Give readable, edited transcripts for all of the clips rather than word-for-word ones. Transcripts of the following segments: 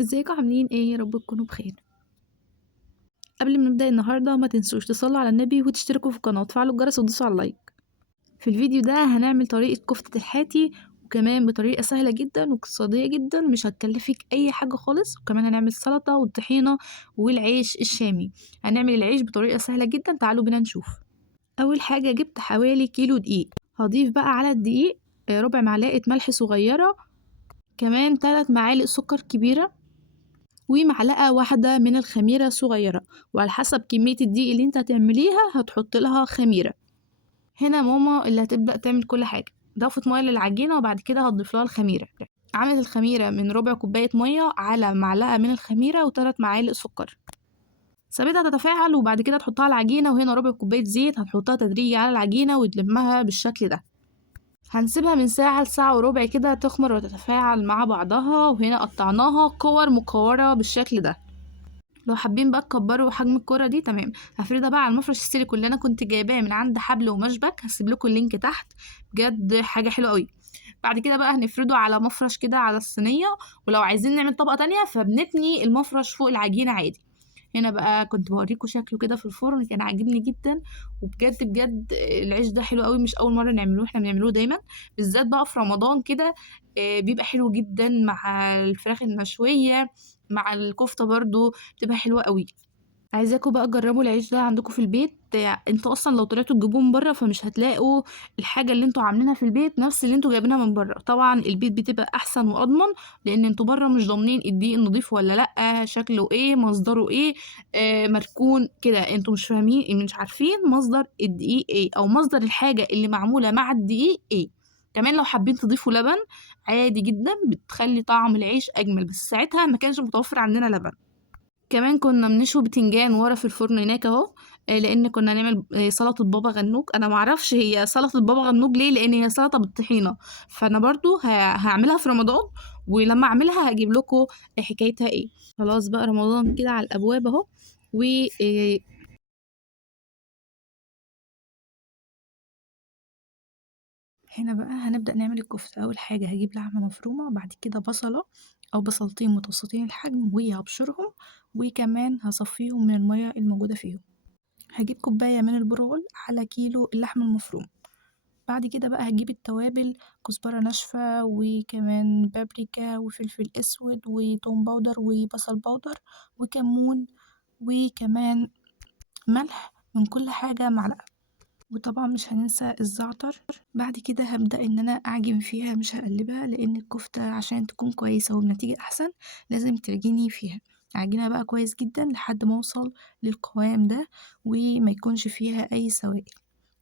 ازيكم عاملين ايه؟ يا رب تكونوا بخير. قبل ما نبدأ النهاردة ما تنسوش تصلوا على النبي وتشتركوا في القناة وتفعلوا الجرس وتدوسوا على اللايك. في الفيديو ده هنعمل طريقة كفتة الحاتي، وكمان بطريقة سهلة جدا واقتصادية جدا، مش هتكلفك اي حاجة خالص. وكمان هنعمل سلطة والطحينة والعيش الشامي. هنعمل العيش بطريقة سهلة جدا، تعالوا بينا نشوف. اول حاجة جبت حوالي كيلو دقيق. هضيف بقى على الدقيق ربع معلقة ملح صغيرة، كمان 3 معالق سكر كبيرة، ومعلقة واحدة من الخميرة صغيرة، وعلى حسب كمية الدقيق اللي انت هتعمليها هتحط لها خميرة. هنا ماما اللي هتبدأ تعمل كل حاجة، ضافت مية للعجينة وبعد كده هتضيف لها الخميرة. عملت الخميرة من ربع كوباية مية على معلقة من الخميرة وثلاث معالق سكر، سابتها تتفاعل وبعد كده تحطها على العجينة. وهنا ربع كوباية زيت هتحطها تدريجي على العجينة وتلمها بالشكل ده. هنسيبها من ساعة لساعة وربع كده تخمر وتتفاعل مع بعضها. وهنا قطعناها كور مكورة بالشكل ده. لو حابين بقى تكبروا حجم الكرة دي تمام. هفردها بقى على المفرش السيليكون اللي انا كنت جايباه من عند حبل ومشبك، هسيب لكم اللينك تحت. بجد حاجة حلوة قوي. بعد كده بقى هنفرده على مفرش كده على الصينية. ولو عايزين نعمل طبقة تانية فبنتني المفرش فوق العجينة عادي. هنا بقى كنت بوريكم شكله كده في الفرن، كان عاجبني جدا. وبجد بجد العيش ده حلو قوي، مش اول مره نعمله، احنا بنعمله دايما، بالذات بقى في رمضان كده. بيبقى حلو جدا مع الفراخ المشويه، مع الكفته برضو بتبقى حلوه قوي. عايزاكم بقى تجربوا العيش ده عندكم في البيت. انتوا اصلا لو طلعتوا تجيبوه من بره فمش هتلاقوا الحاجه اللي انتوا عاملينها في البيت نفس اللي انتوا جايبينها من بره. طبعا البيت بتبقى احسن واضمن، لان انتوا بره مش ضامنين الدقيق نضيف ولا لا، شكله ايه، مصدره ايه، مركون كده. انتوا مش فاهمين، مش عارفين مصدر الدقيق ايه او مصدر الحاجه اللي معموله مع الدقيق ايه. كمان لو حابين تضيفوا لبن عادي جدا، بتخلي طعم العيش اجمل، بس ساعتها ما كانش متوفر عندنا لبن. كمان كنا بنشوي بتنجان ورا في الفرن هناك اهو. لان كنا نعمل سلطه بابا غنوج. انا معرفش هي سلطه بابا غنوج ليه، لان هي سلطه بالطحينه. فانا برضو هعملها في رمضان، ولما اعملها هجيب لكم حكايتها ايه. خلاص بقى رمضان كده على الابواب اهو. و هنا بقى هنبدأ نعمل الكفتة. أول حاجة هجيب لحمة مفرومة، بعد كده بصلة أو بصلتين متوسطين الحجم وهبشرهم، وكمان هصفيهم من المية الموجودة فيهم. هجيب كوباية من البرغل على كيلو اللحمة المفرومة. بعد كده بقى هجيب التوابل، كزبرة ناشفة وكمان بابريكا وفلفل اسود وتوم باودر وبصل باودر وكمون، وكمان ملح من كل حاجة معلقة. وطبعا مش هننسى الزعتر. بعد كده هبدأ ان انا اعجن فيها، مش هقلبها، لان الكفتة عشان تكون كويسة وبنتيجة احسن لازم تعجني فيها. اعجنها بقى كويس جدا لحد ما اوصل للقوام ده، وما يكونش فيها اي سوائل.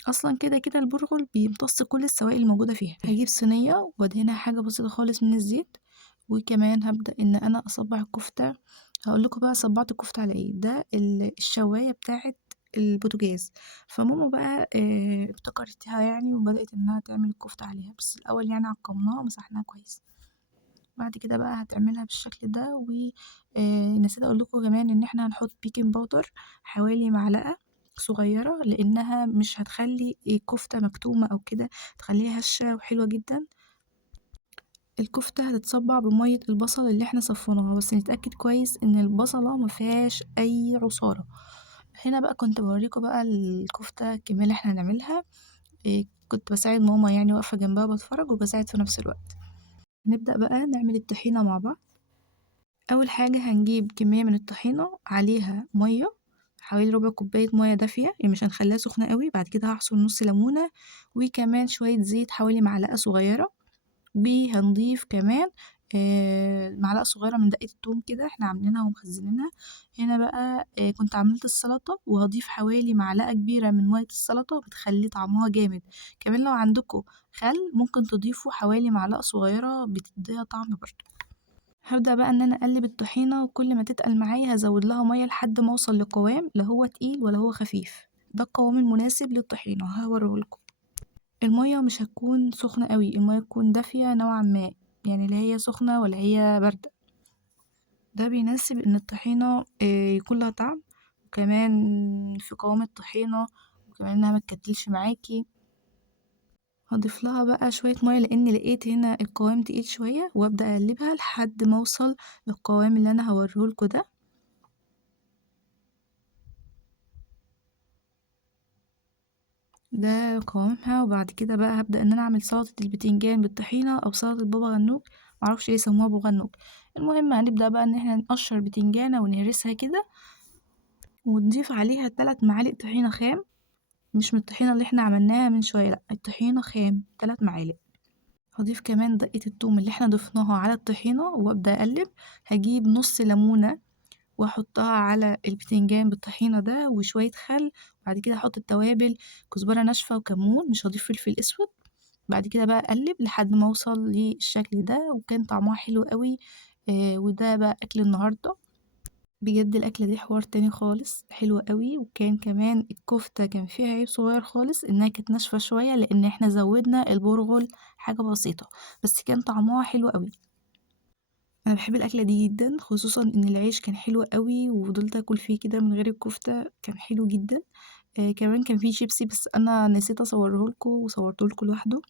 اصلا كده كده البرغل بيمتص كل السوائل الموجودة فيها. هجيب صينية وادهنها حاجة بسيطة خالص من الزيت، وكمان هبدأ ان انا اصبع الكفتة. هقول لكم بقى صبعت الكفتة على ايه. ده الشواية بتاعت البوتاجاز. فماما بقى ابتكرتها يعني، وبدأت انها تعمل الكفتة عليها. بس الاول يعني عقمناها ومسحناها كويس. بعد كده بقى هتعملها بالشكل ده. ونسيت اقول لكم كمان ان احنا هنحط بيكنج باودر حوالي معلقة صغيرة، لانها مش هتخلي الكفتة مكتومة او كده، تخليها هشة وحلوة جدا. الكفتة هتتصبع بمية البصل اللي احنا صفيناها، بس نتأكد كويس ان البصلة مفيهاش اي عصارة. هنا بقى كنت بوريكم بقى الكفتة الكمية اللي احنا هنعملها. كنت بساعد ماما يعني، واقفة جنبها بتفرج وبساعد في نفس الوقت. نبدأ بقى نعمل الطحينة مع بعض. أول حاجة هنجيب كمية من الطحينة عليها مية، حوالي ربع كوباية مية دافية يعني، مش هنخليها سخنة قوي. بعد كده هعصر نص ليمونة، وكمان شوية زيت حوالي معلقة صغيرة، وهنضيف كمان معلقة صغيرة من دقة التوم كده احنا عاملينها ومخزنينها. هنا بقى كنت عملت السلطة، وهضيف حوالي معلقة كبيرة من مية السلطة، بتخلي طعمها جامد. كمان لو عندكم خل ممكن تضيفوا حوالي معلقة صغيرة، بتديها طعم برضه. هبدأ بقى ان انا اقلب الطحينة، وكل ما تتقل معايا هزود لها مية لحد ما اوصل لقوام لا هو تقيل ولا هو خفيف. ده القوام المناسب للطحينة هوريهولكم. المية مش هتكون سخنة قوي، المية تكون دافية نوعا ما، يعني لا هي سخنة ولا هي باردة. ده بيناسب ان الطحينة يكون لها طعم، وكمان في قوام الطحينة، وكمان انها متكتلش معاكي. هاضيف لها بقى شوية مَيّة لإن لقيت هنا القوام تقيل شوية، وأبدأ أقلبها لحد ما أوصل للقوام اللي أنا هاوريه لكم ده. ده قوامها، وبعد كده بقى هابدأ إن أنا أعمل سلطة البتنجان بالطحينة أو سلطة بابا غنوج، معرفش ليه سموها بابا غنوج. المهم هنبدأ بقى إن احنا نقشر بتنجانة ونهرسها كده، ونضيف عليها 3 معالق طحينة خام، مش من الطحينة اللي احنا عملناها من شوية، لأ الطحينة خام 3 معالق. هاضيف كمان دقة التوم اللي احنا ضفناها على الطحينة وأبدأ أقلب. هاجيب نص ليمونة وأحطها على البتنجان بالطحينة ده وشوية خل، وبعد كده أحط التوابل كزبرة ناشفة وكمون، مش هاضيف فلفل أسود. بعد كده بقى أقلب لحد ما أوصل للشكل ده، وكان طعمها حلو أوي. وده بقى أكل النهاردة. بجد الأكلة دي حوار تاني خالص، حلوة أوي. وكان كمان الكفتة كان فيها عيب صغير خالص إنها كانت ناشفة شوية لإن احنا زودنا البرغل حاجة بسيطة، بس كان طعمها حلو أوي. أنا بحب الأكلة دي جدا، خصوصا إن العيش كان حلو أوي وفضلت أكل فيه كده من غير الكفتة، كان حلو جدا. كمان كان فيه شيبسي بس أنا نسيت أصورهولكوا وصورتهولكوا لوحده.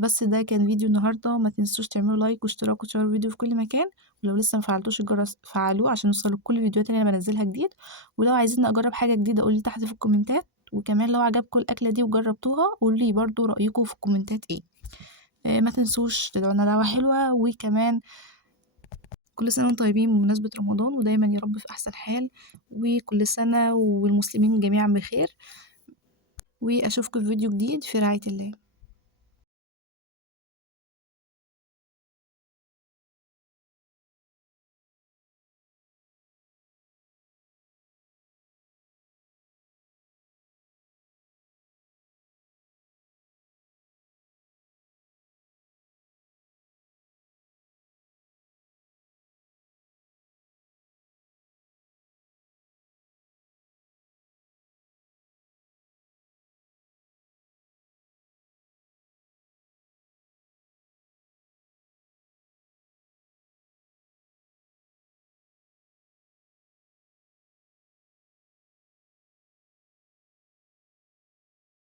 بس ده كان فيديو النهاردة، ما تنسوش تعملوا لايك واشتراك وتشيروا الفيديو في كل مكان، ولو لسه مفعلتوش الجرس فعلوه عشان يوصلوا كل الفيديوهات اللي انا بنزلها جديد. ولو عايزين اجرب حاجة جديدة قولي تحت في الكومنتات، وكمان لو عجبكم الأكلة دي وجربتوها قولي برضو رأيكم في الكومنتات ايه. ما تنسوش تدعونا دعوة حلوة، وكمان كل سنة وانتم طيبين بمناسبة رمضان، ودايما يا رب في أحسن حال، وكل سنة والمسلمين جميعا بخير، وأشوفكم في فيديو جديد في رعاية الله.